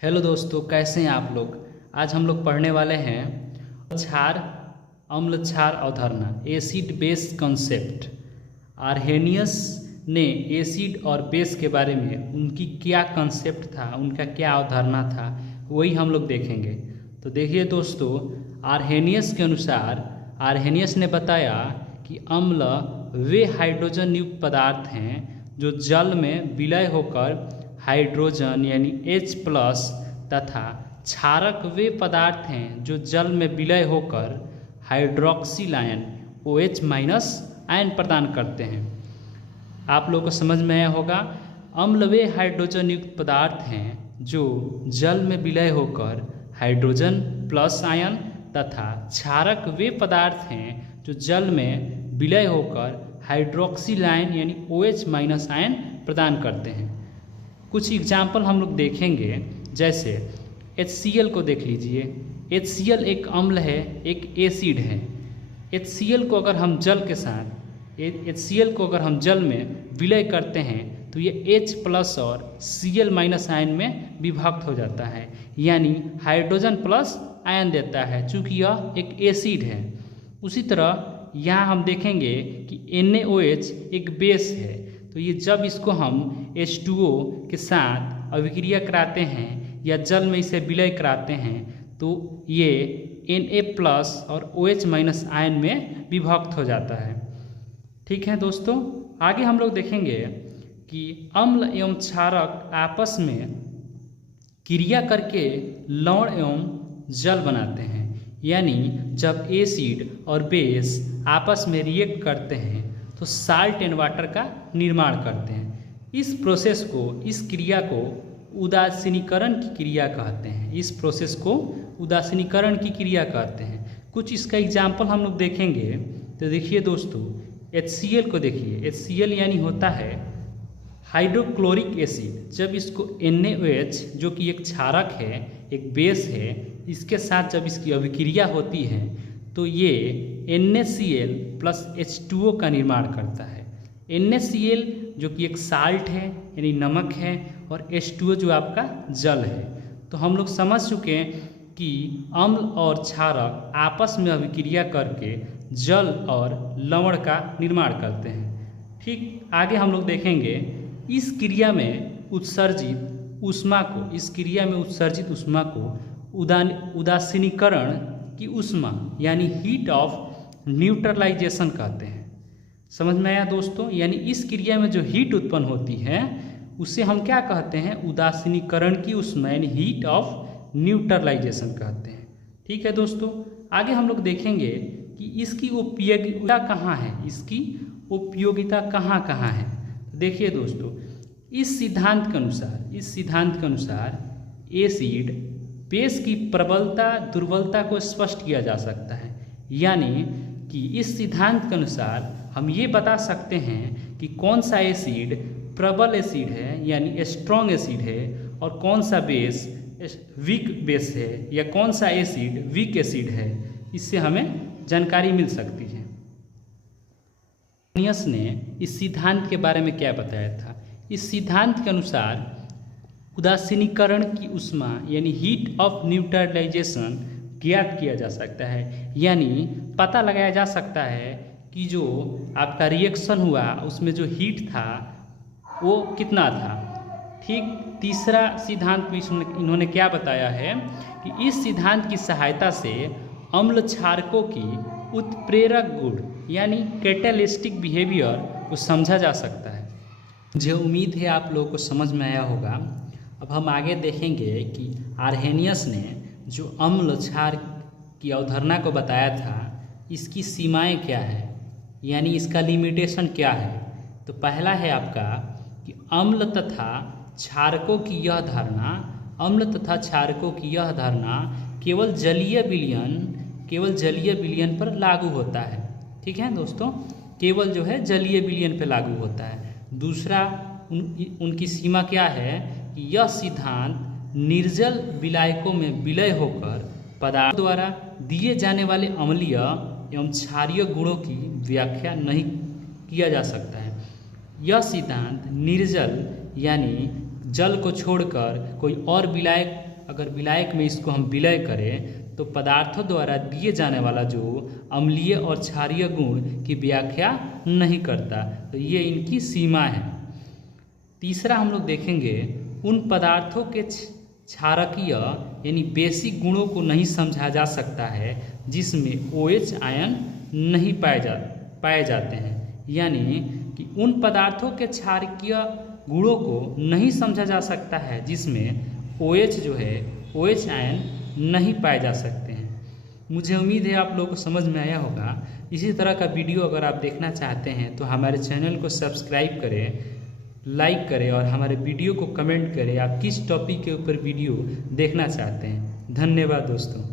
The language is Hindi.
हेलो दोस्तों, कैसे हैं आप लोग। आज हम लोग पढ़ने वाले हैं क्षार अम्ल क्षार अवधारणा, एसिड बेस कॉन्सेप्ट। आर्हेनियस ने एसिड और बेस के बारे में उनकी क्या कॉन्सेप्ट था, उनका क्या अवधारणा था, वही हम लोग देखेंगे। तो देखिए दोस्तों, आर्हेनियस के अनुसार आर्हेनियस ने बताया कि अम्ल वे हाइड्रोजन युक्त पदार्थ हैं जो जल में विलय होकर हाइड्रोजन यानी H+ तथा क्षारक वे पदार्थ हैं जो जल में विलय होकर हाइड्रोक्सिल आयन OH- आयन प्रदान करते हैं। आप लोगों को समझ में आया होगा। अम्ल वे हाइड्रोजन युक्त पदार्थ हैं जो जल में विलय होकर हाइड्रोजन प्लस आयन तथा क्षारक वे पदार्थ हैं जो जल में विलय होकर हाइड्रोक्सिल आयन यानी OH- आयन प्रदान करते हैं। कुछ एग्जाम्पल हम लोग देखेंगे, जैसे HCl को देख लीजिए। HCl एक अम्ल है, एक एसिड है। HCl को अगर हम जल के साथ HCl को अगर हम जल में विलय करते हैं तो ये H+ और Cl- आयन में विभक्त हो जाता है, यानी हाइड्रोजन प्लस आयन देता है, चूँकि यह एक एसिड है। उसी तरह यहाँ हम देखेंगे कि NaOH एक बेस है, तो ये जब इसको हम H2O के साथ अभिक्रिया कराते हैं या जल में इसे विलय कराते हैं तो ये Na+ और OH- आयन में विभक्त हो जाता है। ठीक है दोस्तों, आगे हम लोग देखेंगे कि अम्ल एवं क्षारक आपस में क्रिया करके लवण एवं जल बनाते हैं, यानी जब एसिड और बेस आपस में रिएक्ट करते हैं तो साल्ट एंड वाटर का निर्माण करते हैं। इस प्रोसेस को, इस क्रिया को उदासीनीकरण की क्रिया कहते हैं। इस प्रोसेस को उदासीनीकरण की क्रिया कहते हैं। कुछ इसका एग्जाम्पल हम लोग देखेंगे। तो देखिए दोस्तों, HCl को देखिए। HCl यानी होता है हाइड्रोक्लोरिक एसिड। जब इसको NaOH जो कि एक क्षारक है, एक बेस है, इसके साथ जब इसकी अभिक्रिया होती है तो ये NaCl + H2O का निर्माण करता है। NaCl जो कि एक साल्ट है यानी नमक है, और H2O जो आपका जल है। तो हम लोग समझ चुके हैं कि अम्ल और क्षारक आपस में अभिक्रिया करके जल और लवण का निर्माण करते हैं। ठीक, आगे हम लोग देखेंगे इस क्रिया में उत्सर्जित ऊष्मा को उदासीनीकरण की ऊष्मा यानी हीट ऑफ न्यूट्रलाइजेशन कहते हैं। समझ में आया दोस्तों? यानी इस क्रिया में जो हीट उत्पन्न होती है उसे हम क्या कहते हैं? उदासीनीकरण की ऊष्मा यानी हीट ऑफ न्यूट्रलाइजेशन कहते हैं। ठीक है दोस्तों, आगे हम लोग देखेंगे कि इसकी उपयोगिता कहाँ है, इसकी उपयोगिता कहाँ कहाँ है। देखिए दोस्तों, इस सिद्धांत के अनुसार एसिड बेस की प्रबलता दुर्बलता को स्पष्ट किया जा सकता है। यानी कि इस सिद्धांत के अनुसार हम ये बता सकते हैं कि कौन सा एसिड प्रबल एसिड है यानी स्ट्रॉन्ग एसिड है, और कौन सा बेस वीक बेस है, या कौन सा एसिड वीक एसिड है। इससे हमें जानकारी मिल सकती है। आर्हेनियस ने इस सिद्धांत के बारे में क्या बताया था? इस सिद्धांत के अनुसार उदासीनीकरण की ऊष्मा यानी हीट ऑफ न्यूट्रलाइजेशन ज्ञात किया जा सकता है, यानी पता लगाया जा सकता है कि जो आपका रिएक्शन हुआ उसमें जो हीट था वो कितना था। ठीक, तीसरा सिद्धांत में इन्होंने क्या बताया है कि इस सिद्धांत की सहायता से अम्ल क्षारकों की उत्प्रेरक गुण यानी कैटालिस्टिक बिहेवियर को समझा जा सकता है। मुझे उम्मीद है आप लोगों को समझ में आया होगा। अब हम आगे देखेंगे कि आर्हेनियस ने जो अम्ल क्षार की अवधारणा को बताया था, इसकी सीमाएं क्या है, यानी इसका लिमिटेशन क्या है। तो पहला है आपका कि अम्ल तथा क्षारकों की यह धारणा केवल जलीय विलयन पर लागू होता है। ठीक है दोस्तों, केवल जो है जलीय विलयन पर लागू होता है। दूसरा उनकी सीमा क्या है कि यह सिद्धांत निर्जल विलायकों में विलय होकर पदार्थ द्वारा दिए जाने वाले अम्लीय एवं क्षारीय गुणों की व्याख्या नहीं किया जा सकता है। यह सिद्धांत निर्जल यानी जल को छोड़कर कोई और विलायक अगर विलायक में इसको हम विलय करें तो पदार्थों द्वारा दिए जाने वाला जो अम्लीय और क्षारीय गुण की व्याख्या नहीं करता। तो ये इनकी सीमा है। तीसरा हम लोग देखेंगे उन पदार्थों के क्षारकीय यानी बेसिक गुणों को नहीं समझा जा सकता है जिसमें OH आयन नहीं पाए जाते हैं। यानी कि उन पदार्थों के क्षारकीय गुणों को नहीं समझा जा सकता है जिसमें OH जो है OH आयन नहीं पाए जा सकते हैं। मुझे उम्मीद है आप लोगों को समझ में आया होगा। इसी तरह का वीडियो अगर आप देखना चाहते हैं तो हमारे चैनल को सब्सक्राइब करें, लाइक करें और हमारे वीडियो को कमेंट करें आप किस टॉपिक के ऊपर वीडियो देखना चाहते हैं। धन्यवाद दोस्तों।